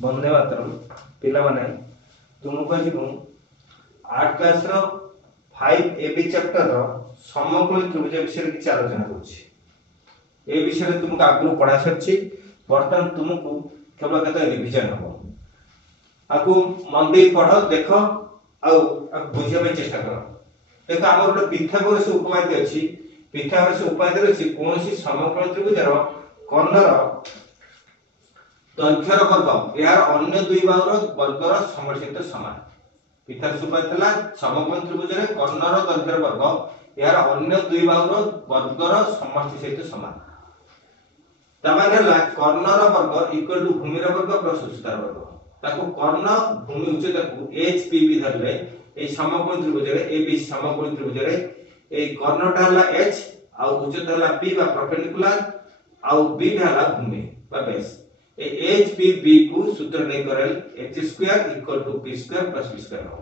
वंदे मातरम पिला माने तुमको आज मु 8 क्लास रो 5 एबी चैप्टर रो समकोण त्रिभुज विषय की आलोचना करूची। ए विषय तुमको आगु पढ़ा सरछि, बर्तमान तुमको केवल कत रिवीजन हो। आगु मन दे पढ़ो देखो आ बुझे में चेष्टा करो। देखो हमर गोटे पिथागोरस उपमाद्य अछि। पिथागोरस उपमाद्य अछि कोनोसी समकोण त्रिभुज रो कर्णर दैर्घ्यर वर्ग यार अन्य दुई बाहुर वर्गर समष्टित समान। पिथागोरस उपाय थला समकोण त्रिभुज रे कर्णर दैर्घ्यर वर्ग यार अन्य दुई बाहुर वर्गर समष्टि सहित समान। तमाने ला कर्णर वर्ग इक्वल टू भूमिर वर्ग प्लस उच्चतार वर्ग। ताको कर्ण भूमि उच्चता को hpb धरले ए समकोण त्रिभुज रे ab समकोण त्रिभुज रे ए कर्णटा हला h आ उच्चता हला p बा परपेंडिकुलर आ b हला भूमि बा बेस। ए hpb को सूत्र नै करल h² = p² + v² हो।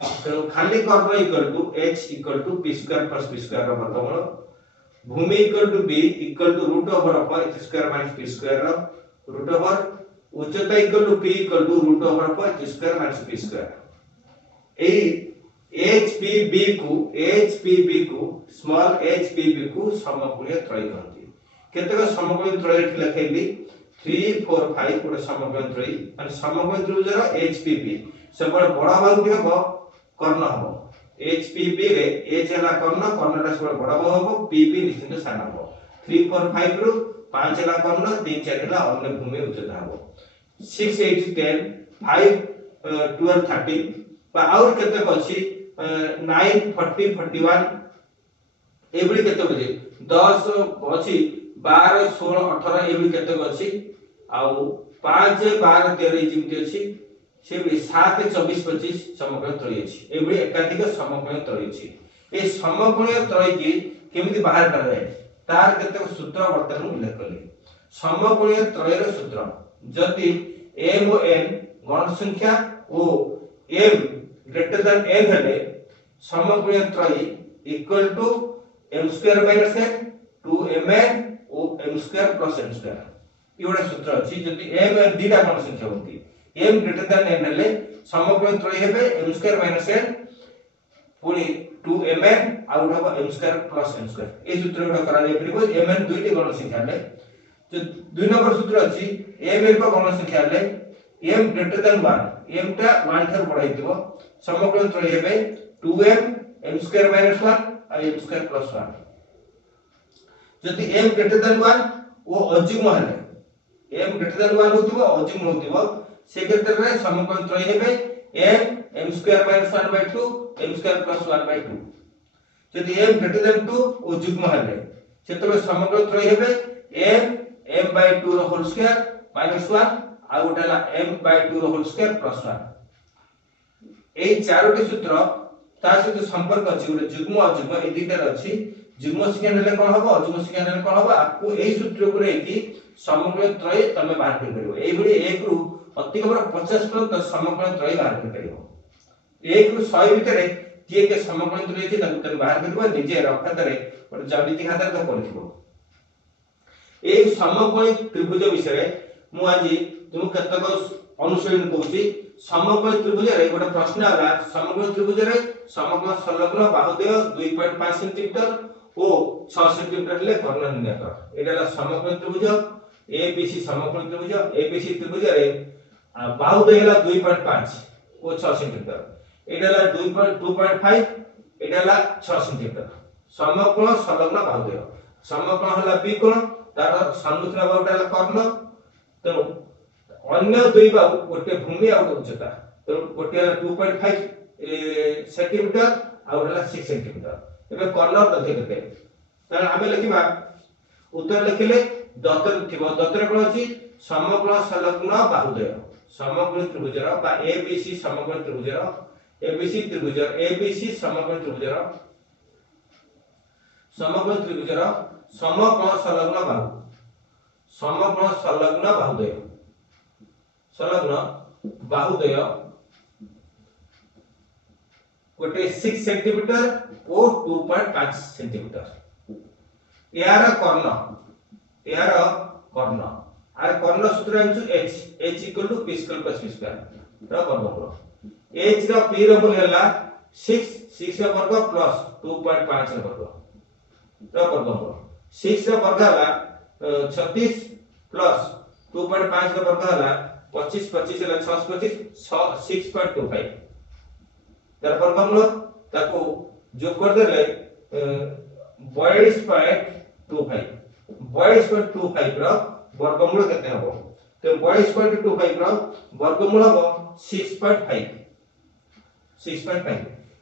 तो खाली कर्ण equal to h = p² + v² रो वर्गमूल, भूमि equal to b = h² - p² रो रूट ओवर, उच्चता equal to p = h² - p²। ए hpb को स्मॉल hpb को समकोणीय त्रयी कहନ୍ତି। केतक समकोणीय त्रयी लिखेली 3 4 5 गोटे समकोणीय त्रयी माने समकोणीय त्रिभुजर hpb सबले बड़ा बाहु के हबो कर्ण हबो। hpb रे h हला कर्ण, कर्णटा सबले बड़ा बाहु हबो, pb निश्चित साना हबो। 3 4 5 रु 5 हला कर्ण, 3 4 हला अन्य भूमि उच्चता हबो। 6 8 10 5 12 13 बा और केतक अछि 9 40 41 एबडी केतक अछि 10 अछि 12 16 18 एबडी केतक अछि आउ 5 12 13 जिमति अछि से 7 24 25 समकोण त्रयी अछि। एबडी एकाधिक समकोण त्रयी अछि। ए समकोण त्रयी की केमिति बाहर करा जाय तार केतक सूत्र वर्तन उल्लेख कले। समकोण त्रयी रो सूत्र जति m o n गण संख्या ओ m ग्रेटर देन n हले समकोण त्रयी equal to m² - n 2mn ओ m² + n²। इवडा सूत्र अछि जति m n दीटा गण संख्या होती m ग्रेटर देन n हले समकोण त्रयी हेबे m² - n पुनी 2mn आ उडा m² + n²। ए सूत्र उडा करा जाय परिबो mn दुईटी गण संख्या हले। जो 2 नंबर सूत्र अछि m एक गण संख्या हले m ग्रेटर देन 1 m टा 1 थर बढाई दिबो समकोण त्रयी हेबे 2m m² - 1 आ m² + 1। जति m ग्रेटर देन 1 ओ अजुग्म हले m ग्रेटर देन 1 होतिबो अजुग्म होतिबो से क्षेत्र रे समकोण त्रयी हेबे m m² - 1/2 m² + 1/2। जति m ग्रेटर देन 2 ओ जुग्म हले सेतबे समकोण त्रयी हेबे m m/2 रो होल स्क्वायर -1 आ उठाला m/2 रो होल स्क्वायर +1। ए चारोटी सूत्र ता सहित संपर्क अछि उडे जुग्म अजुग्म ए दुईटा अछि। जुग्म संख्या नेले कोन हबो अजुग्म संख्या नेले कोन हबो आपको एई सूत्र को रेकी समकोण त्रयी तमे बाहर कर परिबो। एई भली 1 रु अति कम 50 पर्यंत समकोण त्रयी बाहर कर परिबो। 1 रु 100 भितरे किए के समकोण त्रयी अछि ताकू तमे बाहर करबो निजे रखातरे और जाबिति खाता तो करथिबो। ए समकोण त्रिभुज विषय मु आज तुम केतक अनुशीलन कहूची। समकोण त्रिभुज रे गोटे प्रश्न आला समकोण त्रिभुज रे समकोण संलग्न बाहुदेय 2.5 सेंटीमीटर ओ 6 सेंटीमीटर ले कर्ण निर्णय कर। एडाला समकोण त्रिभुज एबीसी समकोण त्रिभुज एबीसी त्रिभुज रे बाहुदेय हला 2.5 ओ 6 सेंटीमीटर, एडाला 2.5 एडाला 6 सेंटीमीटर। समकोण संलग्न बाहुदेय समकोण हला बी कोण तार सम्मुखीन बाहुटा हला कर्ण। तो अन्य दुई बाहु गोटे भूमि आ उच्चता तो गोटे 2.5 सेंटीमीटर आ उडला 6 सेंटीमीटर। एबे कर्ण दथे केते त हमें लिखिबा उत्तर लिखिले दतर थिबो दतर कोन अछि समकोण संलग्न बाहुदेय समकोण त्रिभुजर बा एबीसी समकोण त्रिभुजर एबीसी त्रिभुजर एबीसी समकोण त्रिभुजर समकोण संलग्न बाहु समकोण संलग्न बाहुदेय गोटे 6 सेंटीमीटर ओ 2.5 सेंटीमीटर। यार कर्ण आर कर्ण सूत्र आंचु h equal to p square plus v square रा वर्गमूल h रा p रा मूल हैला 6 रा वर्ग प्लस 2.5 रा वर्ग रा वर्गमूल 6 रा वर्ग हैला 36 प्लस 2.5 रा वर्ग हैला 25 25 हैला 6 25 6.25 तार वर्गमूल ताको जोग कर देले 22.25 22.25 रा वर्गमूल केते हबो तो 22.25 रा वर्गमूल हबो 6.5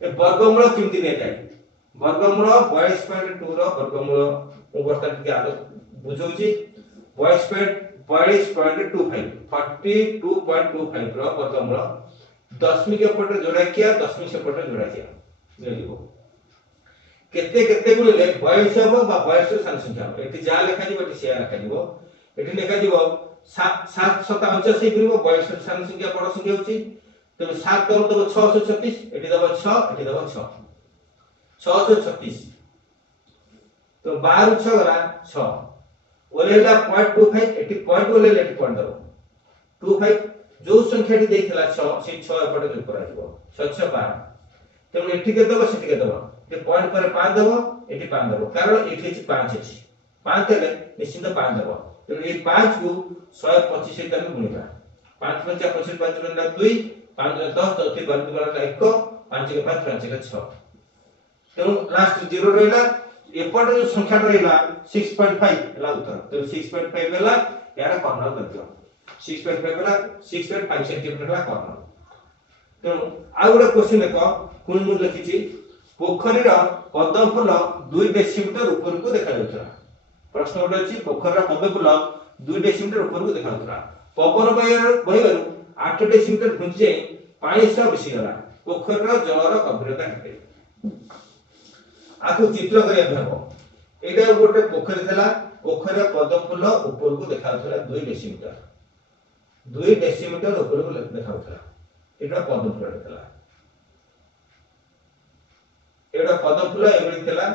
ए वर्गमूल किमती नै जाय वर्गमूल 22.2 रा वर्गमूल उबस्था के आलो बुझौची 22.25 42.25 रा वर्गमूल दशमी के पटे जोड़ा किया दशमी से पटे जोड़ा किया लेलिबो केते केते गुले 22 हबो बा 22 सान संख्या एटी जा लेखा दिबो एटी से लेखा दिबो एटी लेखा दिबो 7 7 85 गुलिबो 22 सान संख्या बड़ संख्या होची तो 7 करो तो 636 एटी दबो 6 एटी दबो 6 636 तो 12 6 गला 6 ओलेला 0.25 एटी पॉइंट ओलेला एटी पॉइंट दबो 25 जो संख्या टी देथिला 6 से 6 एपटे जोग करा दिबो 6 6 12 तो एठी के दबो सेठी के दबो ये पॉइंट पर 5 दबो एठी 5 दबो कारण एठी 5 अछि 5 तेले निश्चित 5 दबो तो ये 5 को 125 से तमे गुणिबा 5 5 25 5 गुणा 2 5 10 तो 3 12 गुणा 1 5 के 5 5 के 6 तो लास्ट 0 रहला एपटे जो संख्या रहला 6.5 हला उत्तर तो 6.5 हला यार कॉर्नर कर दियो 6.5 हला 6.5 सेंटीमीटर हला कॉर्नर तो आ गुडा क्वेश्चन देखो कोन मु लिखिची पोखरीर पद्म फूल 2 डेसीमीटर ऊपर को देखा जाउतरा प्रश्न उठे अछि पोखरीर पद्म फूल 2 डेसीमीटर ऊपर को देखा जाउतरा पवन बहिबारु 8 डेसीमीटर घुंचे पानी सब बिसी गला पोखरीर जलर गभीरता केते आकु चित्र करिया भेबो एटा गोटे पोखरी थला पोखरीर पद्म फूल ऊपर को देखा जाउतरा 2 डेसीमीटर ऊपर को देखा जाउतरा एटा पद्म फूल थला एटा पद्म फूल एबडी थला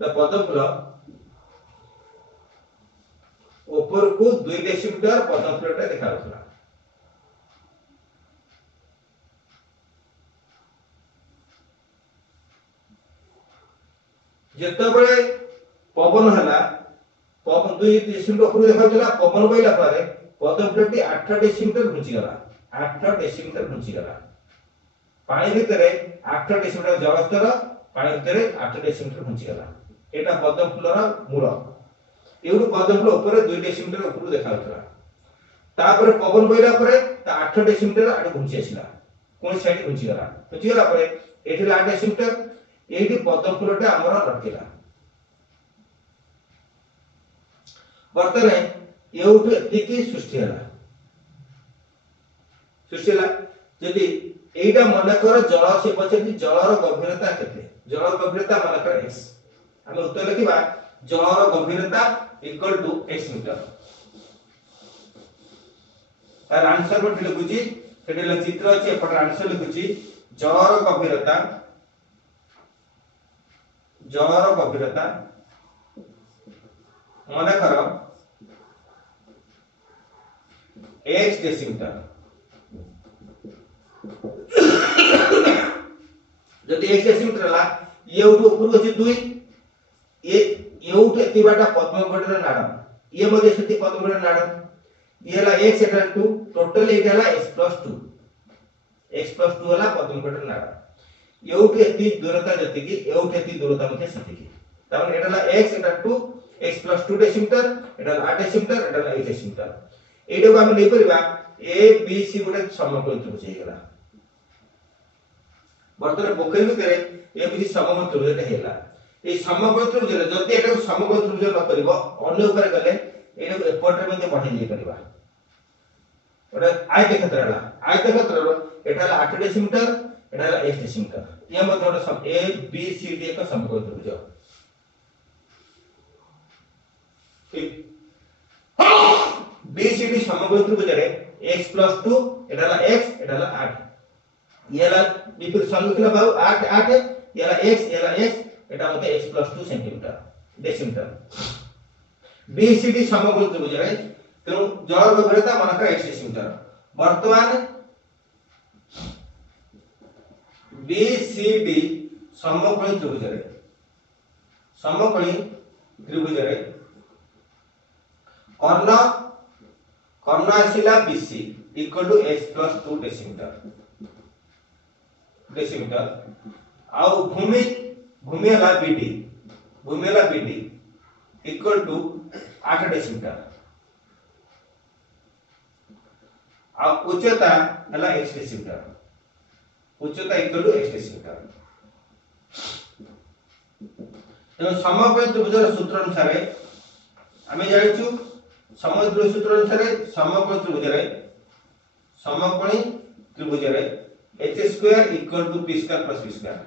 त पद्म फूल ऊपर को 2 डेसीमीटर पद्म फूलटा देखा जाउतला जेते बेले पवन हला पवन 2 डेसीमीटर ऊपर देखा जाउतला पवन बइला पारे पद्म फूलटी 8 डेसीमीटर घुची गला 8 डेसीमीटर घुची गला पानी भितरे 8 डेसीमीटर जलस्तर पानी भितरे 8 डेसीमीटर घुची गला एटा पद्म फूलर मूल एउडु पद्म फूल ऊपर 2 डेसीमीटर ऊपर देखा जाउतला तापर पवन बइला परे ता 8 डेसीमीटर आडे घुची आसिला कोन साइड घुची गला परे एठी 8 डेसीमीटर एठी पद्म फूलटा हमरा रखिला वर्तने एउठु एतिकी सृष्टि हला यदि एटा मन कर जल से पछति जलर गभीरता केते जलर गभीरता मन कर x हम उत्तर लिखिबा जलर गभीरता इक्वल टू x मीटर तार आंसर बट लिखुची सेटे चित्र अछि एपट आंसर लिखुची जलर गभीरता मन कर x डेसीमीटर जति 1 डेसीमीटर ला ये उठो ऊपर को 2 ये उठो एति बाटा पद्मगढ़ नाडम ये मध्ये सेति पद्मगढ़ नाडम ये ला x एटा 2 टोटल एटा ला x + 2 वाला पद्मगढ़ नाडम ये उठो एति दूरता जति की ये उठो एति दूरता मध्ये सेति की तब एटा ला x एटा 2 x + 2 डेसीमीटर एटा 8 डेसीमीटर एटा 1 डेसीमीटर एटा को हम नै परिबा a b c गुटे समकोण त्रिभुज हे गेला वर्तमान पोखरी भितरे ए बी समकोण त्रिभुज हेला ए समकोण त्रिभुज जति एटा समकोण त्रिभुज न करबो अन्य ऊपर गले एटा एपट मध्ये बढ़ाई दे परिबा ओटा आयतक्षेत्रला आयतक्षेत्रलो एटा 8 डेसीमीटर एटा 1 डेसीमीटर या मध्ये ओटा ए बी सी डी एक समकोण त्रिभुज ठीक बी सी डी समकोण त्रिभुज रे x + 2 एटा x एटा 8 येला विपरीत समीकरण भाव 8 8 येला x एटा मते x + 2 सेंटीमीटर डेसीमीटर बीसीडी समकोण त्रिभुज रे तेणु जल गभीरता मनकर 8 सेंटीमीटर वर्तमान बीसीडी समकोणी त्रिभुज रे कर्ण आसिला BC equal to h plus 2 decimetre आउ भूमि हला बीडी इक्वल टू 8 डेसीमीटर आउ उच्चता हला h डेसीमीटर उच्चता इक्वल टू h डेसीमीटर तो समकोणी त्रिभुजर सूत्र अनुसार आमे जानिछु समकोणी सूत्र अनुसार समकोणी त्रिभुज रे h square equal to p square plus v square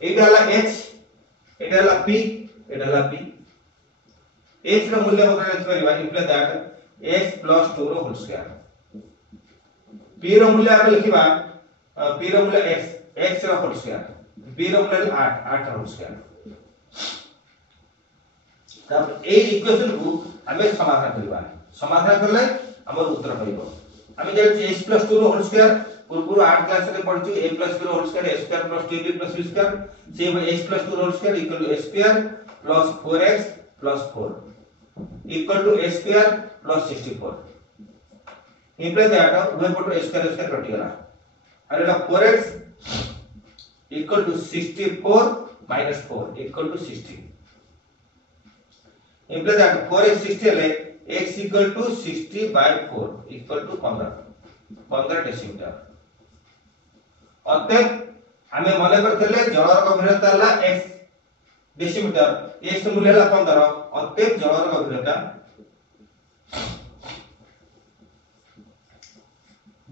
एटा हला h एटा हला p h रो मूल्य बदला लिख परिबा इम्प्लाई दैट h प्लस 2 रो होल स्क्वायर p रो मूल्य आबे लिखिबा p रो मूल्य x रो होल स्क्वायर b रो मूल्य 8 रो होल स्क्वायर तब ए इक्वेशन को हमें समाधान करले हमर उत्तर पाइबो हमें जे h प्लस 2 रो होल स्क्वायर पूर्व 8 क्लास रे पढछु a प्लस 2 रो whole square a square plus 2b plus v square से h प्लस 2 रो whole square equal to a square plus 4x plus 4 equal to a square plus 64 imply that उभय पट a square कटि गला अरे 4x equal to 64 minus 4 equal to 60 imply that 4x 60 ले x equal to 60 by 4 equal to 15 decimeter अतः हमें माने करथले जलर गभीरता हला x डेसीमीटर x मूल्य हला 15 अतः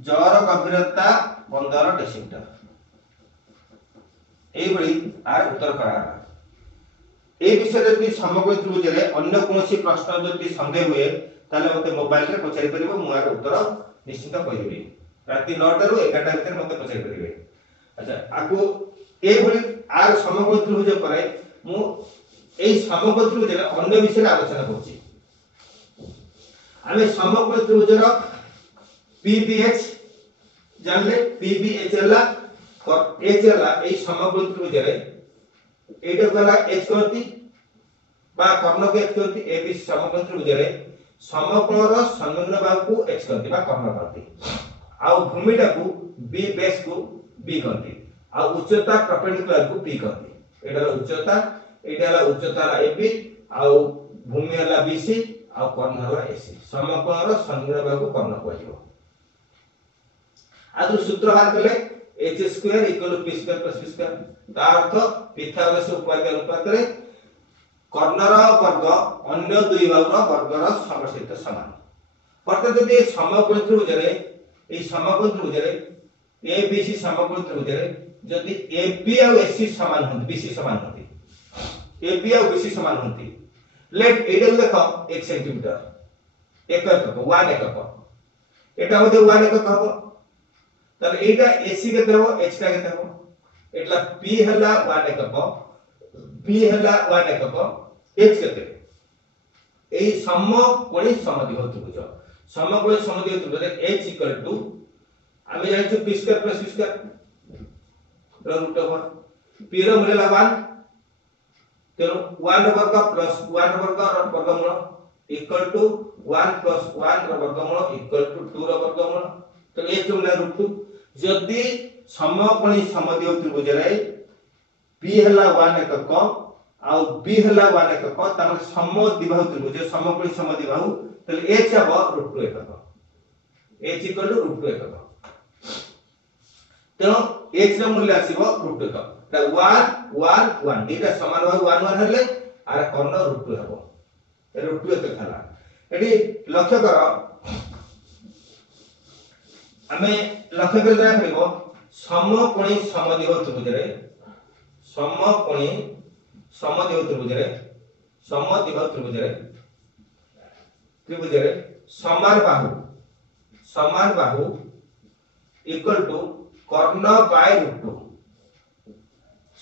जलर गभीरता 15 डेसीमीटर एई बळी आर उत्तर करा ए विषय रे समकोणी त्रिभुज रे अन्य कोनोसी प्रश्न जदि संदेह हुए ताले मते मोबाइल रे पचारि परिबो मु आर उत्तर निश्चित कहिबी राति 9 रु 11 भीतर मते पचारि परिबे अच्छा आकु ए बळी आर समकोणी त्रिभुज परे मु एई समकोणी त्रिभुज रे अन्य विषय रे आलोचना करछि आमे समकोणी त्रिभुज रो pbh जानले pbh हला और h हला एई समकोणी त्रिभुज रे एटा गला h करती बा कर्ण के h करती ए बी समकोण त्रिभुज रे समकोणर संलग्न बाहु को h करती बा कर्ण करती आ भूमिटा को b बेस को b करती आ उच्चता परपेंडिकुलर को p करती एटार उच्चता एटा हला उच्चता हला ab आ भूमि हला bc आ कर्ण हला ac समकोणर संलग्न बाहु को कर्ण कहजिवो आ सूत्र बाहर कले h square equal to p square plus v square ता अर्थ पिथागोरस उपाय के अनुपात रे कर्णर वर्ग अन्य दुई बाहुर वर्गर समष्टित समान परंतु यदि समकोणी त्रिभुज रे ए समकोणी त्रिभुज रे abc समकोणी त्रिभुज रे यदि ab और ac समान होती bc समान होती ab और bc समान होती लेट एडल देखो 1 सेंटीमीटर एकक 1 एकक एटा मध्ये 1 एकक हबो तब एटा ac के देबो h का के देबो एटला p हला 1 एकक b हला 1 एकक h केते एई समकोणी समद्विबाहु त्रिभुज समकोणी समद्विबाहु त्रिभुज h इक्वल टू आमे जानिछु p square plus v square root over p रो मूल्य 1 तेनु 1 वर्ग प्लस 1 वर्ग और वर्गमूल इक्वल टू 1 प्लस 1 रो वर्गमूल इक्वल टू 2 रो वर्गमूल तो h मूल्य रूट 2 जदि समकोणी समद्विबाहु त्रिभुज रे p हला 1 एकक आ b हला 1 एकक तार समद्विबाहु त्रिभुज समकोणी समद्विबाहु तले h हबो रूट 2 एकक h इक्वल टू रूट 2 एकक तेनो h रो मूल्य आसीबो रूट 2 एकक ता 1 1 1 दीटा समान भाग 1 1 हले आर कर्ण रूट 2 हबो ए रूट 2 एकक हला एडी लक्ष्य करो आमे लक्ष्य कर देना पड़िबो समकोणी समद्विबाहु त्रिभुज रे समकोणी समद्विबाहु त्रिभुज रे समान बाहु इक्वल टू कर्ण बाय रूट 2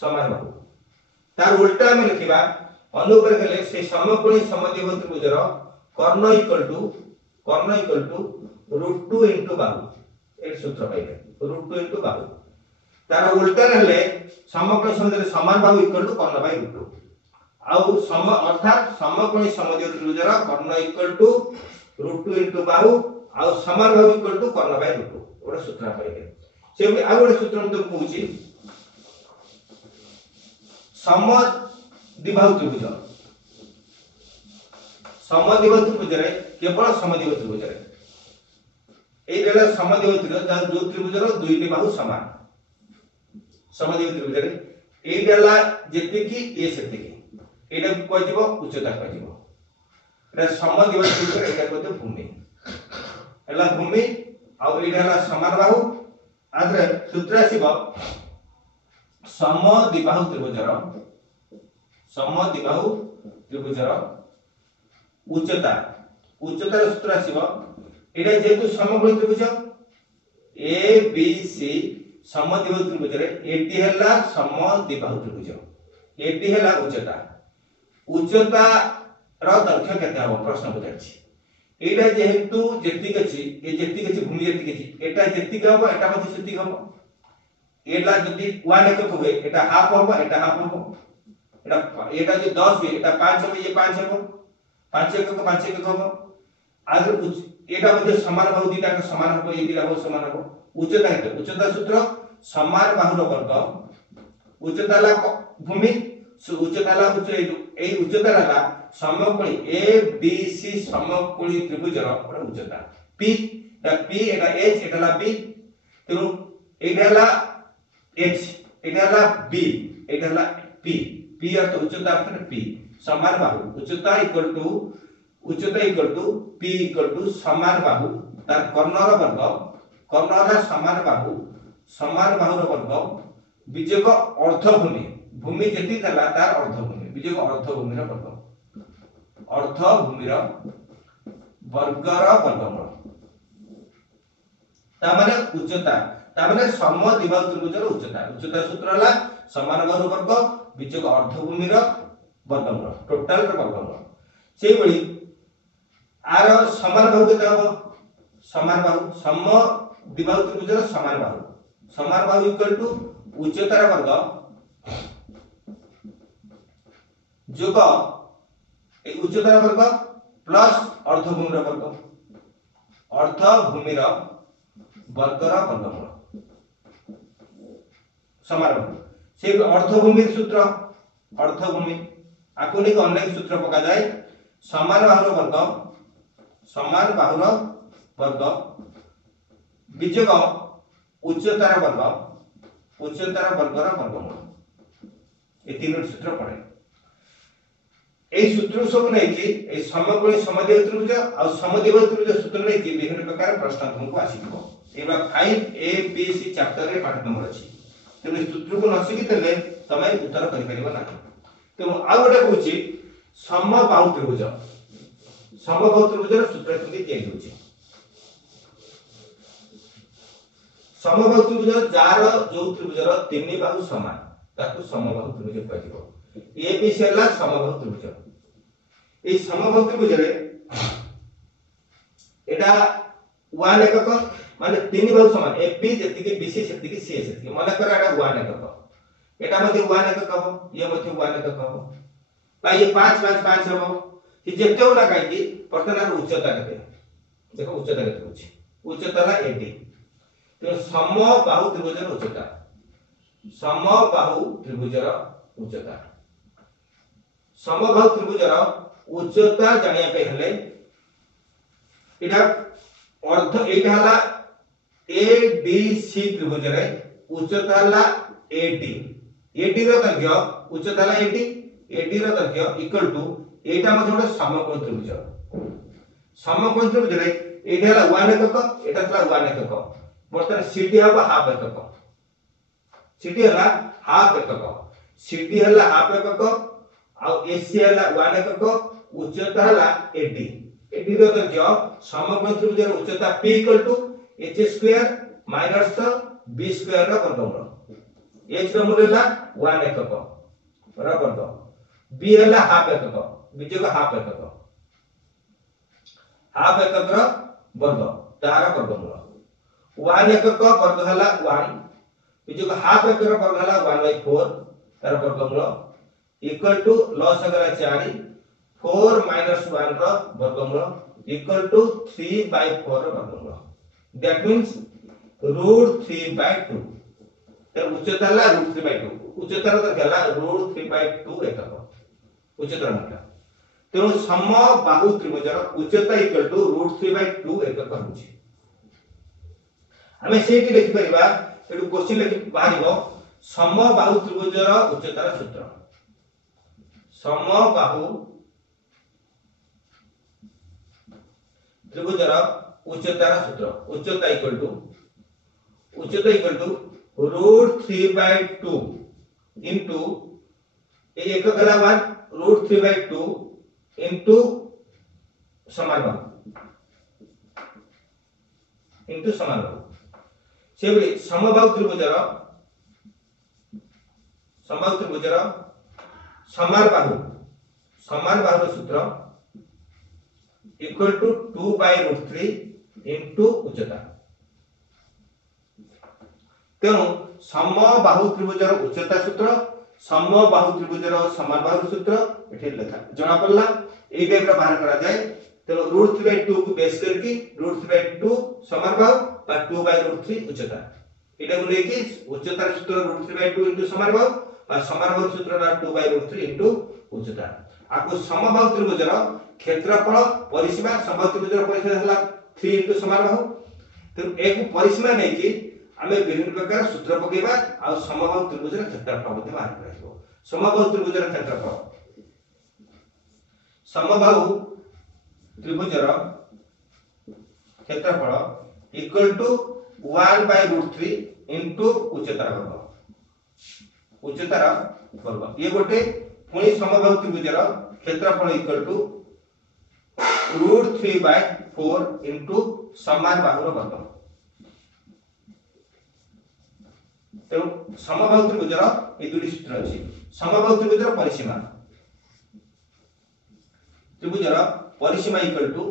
समान बाहु तार उल्टा में लिखिबा अनुपर गेले से समकोणी समद्विबाहु त्रिभुज रो कर्ण इक्वल टू √2 इनटू बाहु ए सूत्र पाइबे √2 इनटू बाहु तार उल्टा रहले समकोण समद्वय समान बाहु इक्वल टू कर्ण बाय √2 आउ सम अर्थात समकोणी समद्वय त्रिभुजर कर्ण इक्वल टू √2 इनटू बाहु आउ समान बाहु इक्वल टू कर्ण बाय √2 ओडा सूत्र पाइबे से आ गोटे सूत्र हम तुमको कहूची समद्विबाहु त्रिभुज रे केवल समद्विबाहु त्रिभुज रे एई रेला समद्विबाहु त्रिभुज जो त्रिभुजर दुईटी बाहु समान समद्विबाहु त्रिभुज रे एई रेला जेति की ए सेति की एटा कोइ दिबो उच्चता कोइ दिबो एटा समद्विबाहु त्रिभुज रे एटा कोइ भूमि एला भूमि आ एटा हला समान बाहु आदरे सूत्र आसीबो समद्विबाहु त्रिभुजर उच्चता सूत्र आसीबो एटा जेतु समकोणी त्रिभुज ए बी सी समद्विबाहु त्रिभुज रे एटी हला समद्विबाहु त्रिभुज एटी हला उच्चता रो दैर्घ्य केते हबो प्रश्न बुझाछि एटा जेहेतु जेतिक अछि ए जेतिक अछि भूमि जेतिक अछि एटा जेतिक हबो एटा मध्ये सेतिक हबो एला जदि 1 एकक होय एटा हाफ हबो एटा हाफ हबो एटा जो 10 है एटा 5 हबो ये 5 हबो 5 एकक हबो आदर एटा मध्ये समान बाहु दिटा के समान हबो ये दिला बाहु समान हबो उच्चता हेतु उच्चता सूत्र समान बाहुर वर्ग उच्चता ला भूमि उच्चता ला ए उच्चता ला समकोणी ए बी सी समकोणी त्रिभुजर उच्चता p एटा h एटा ला b तेनु एटा ला h एटा ला b एटा ला p अर्थ उच्चता अर्थ p समान बाहु उच्चता equal to p equal to समान बाहु तार कर्णर वर्ग कर्णर समान बाहुर वर्ग विजोग अर्ध भूमि जेति तला तार अर्ध भूमि विजोग अर्ध भूमिर वर्गर वर्गमूल ता माने उच्चता ता माने समद्विबाहु त्रिभुजर उच्चता सूत्र हला समान बाहुर वर्ग विजोग अर्ध भूमिर वर्गमूल टोटल र वर्गमूल सेही बळी आर समान बाहु केते हबो समान बाहु समद्विबाहु त्रिभुजर समान बाहु इक्वल टू उच्चतार वर्ग जोग ए उच्चतार वर्ग प्लस अर्ध भूमिर वर्गर वर्गमूल समान से अर्ध भूमिर सूत्र अर्ध भूमि आको नेक अनेक सूत्र पका जाय समान बाहुर वर्ग विजोग उच्चतार वर्गर वर्गमूल ए तीनोटी सूत्र पड़े ए सूत्र सब नै कि ए समकोणी समद्विबाहु त्रिभुज आ समद्विबाहु त्रिभुज सूत्र नै कि विभिन्न प्रकार प्रश्न तुमको आसीबो एबा 5 ए बी सी चैप्टर रे पाठ नंबर अछि तमे सूत्र को न सिखि तले तमे उत्तर करि परिबो ना तो आ गोटे कहूची समबाहु त्रिभुजर सूत्र केमि दिया होची समबाहु त्रिभुज जार जो त्रिभुजर तीन बाहु समान ताकू समबाहु त्रिभुज कहजिबो ए बी सी हला समबाहु त्रिभुज ए समबाहु त्रिभुज रे एटा 1 एकक माने तीन बाहु समान ए बी जति के बी सी सेति के सी सेति माने कर एटा 1 एकक एटा मध्ये 1 एकक हबो ये मध्ये 1 एकक हबो भाई ये 5 5 5 हबो कि जेते उडा काई वर्तमान उच्चता केते देखो उच्चता केते होची उच्चता ला 80 तो समबाहु त्रिभुजर उच्चता समबाहु त्रिभुजर उच्चता जानिया पे हले एटा अर्ध एटा हला ए डी सी त्रिभुज रे उच्चता हला 80 रो दैर्घ्य उच्चता हला 80 रो दैर्घ्य इक्वल टू एटा मध्ये गोटे समकोण त्रिभुज रे एटा हला 1 एकक एटा हला 1 एकक बर्तन सीटी हबा हाफ एकक सीटी हला हाफ एकक आ एसी हला 1 एकक उच्चता हला 80 रो दैर्घ्य समकोण त्रिभुजर उच्चता p equal to h square minus b square रो वर्गमूल h रो मूल्य हला 1 एकक रो वर्ग b हला हाफ एकक विजोग हाफ एकक हाफ एकक वर्ग तार वर्गमूल 1 एकक वर्ग हला 1 जो हाफ एकक वर्ग हला 1/4 तार वर्गमूल इक्वल टू लॉस अगला 4 4 - 1 रो वर्गमूल इक्वल टू 3/4 रो वर्गमूल दैट मींस √3/2 तर उच्चता ला √3/2 उच्चता रो गेला √3/2 एकक उच्चता मात्रा तेणु समबाहु त्रिभुजर उच्चता इक्वल टू √3/2 एकक होछि हमें सेठी लिखि परिबा एटु क्वेश्चन लिखि बाहरिबो समबाहु त्रिभुजर उच्चतार सूत्र समबाहु त्रिभुजर उच्चतार सूत्र उच्चता इक्वल टू √3/2 इनटू एक गला 1 √3/2 इनटू समान सेबली समबाहु त्रिभुजर समान बाहु सूत्र इक्वल टू 2/√3 इनटू उच्चता तेणु समबाहु त्रिभुजर उच्चता सूत्र समबाहु त्रिभुजर समान बाहु सूत्र एठी लिखा जणा पड़ला एई टाइप रा बाहर करा जाय तेणु √3/2 को बेस करके √3/2 समान बाहु बा 2/√3 उच्चता एटा को लेके उच्चतार सूत्र √3/2 इनटू समान बाहु बा समान बाहु सूत्र 2/√3 इनटू उच्चता आको समबाहु त्रिभुजर क्षेत्रफल परिसीमा समबाहु त्रिभुजर परिसीमा हला 3 इनटू समान बाहु तो एक परिसीमा नै कि आमे विभिन्न प्रकार सूत्र पकेबा आ समबाहु त्रिभुजर क्षेत्रफल मध्ये बाहर करबो समबाहु त्रिभुजर क्षेत्रफल समबाहु त्रिभुजर क्षेत्रफल इक्वल टू 1/√3 इनटू उच्चतार वर्ग ये गोटे पुनी समबाहु त्रिभुजर क्षेत्रफल इक्वल टू √3/4 इनटू समान बाहुर वर्ग तो समबाहु त्रिभुजर ए दुटी सूत्र अछि समबाहु त्रिभुजर परिसीमा इक्वल टू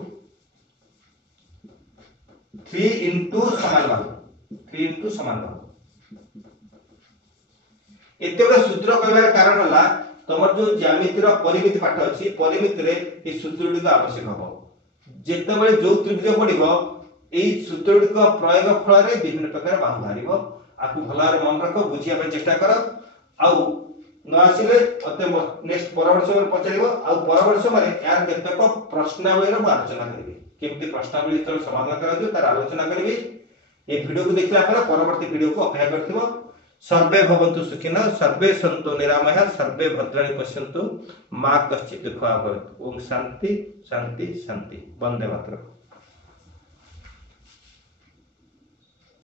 3 इनटू समान बाहु एतेबे सूत्र कहबार कारण हला तमर जो ज्यामितिर परिमिति पाठ अछि परिमिति रे ए सूत्र गुडी आवश्यक हबो जेतेबे जो त्रिभुज पडिबो ए सूत्र गुडी प्रयोग फल रे विभिन्न प्रकार बाहु धारिबो आपको भलारे मन रखो बुझिया पे चेष्टा करो आउ न आसिले अते नेक्स्ट परवर्ष में पचारिबो आउ परवर्ष में यार केतेक प्रश्नावली रो आलोचना करबी केमति प्रश्नावली तो समाधान करजो तार आलोचना करबी ए वीडियो को देखला पर परवर्ती वीडियो को अपेक्षा करथिबो सर्वे भवन्तु सुखिनः सर्वे सन्तु निरामयः सर्वे भद्राणि पश्यन्तु मा कश्चित् दुःखः भवेत् ओम शांति शांति शांति वंदे मातरम्।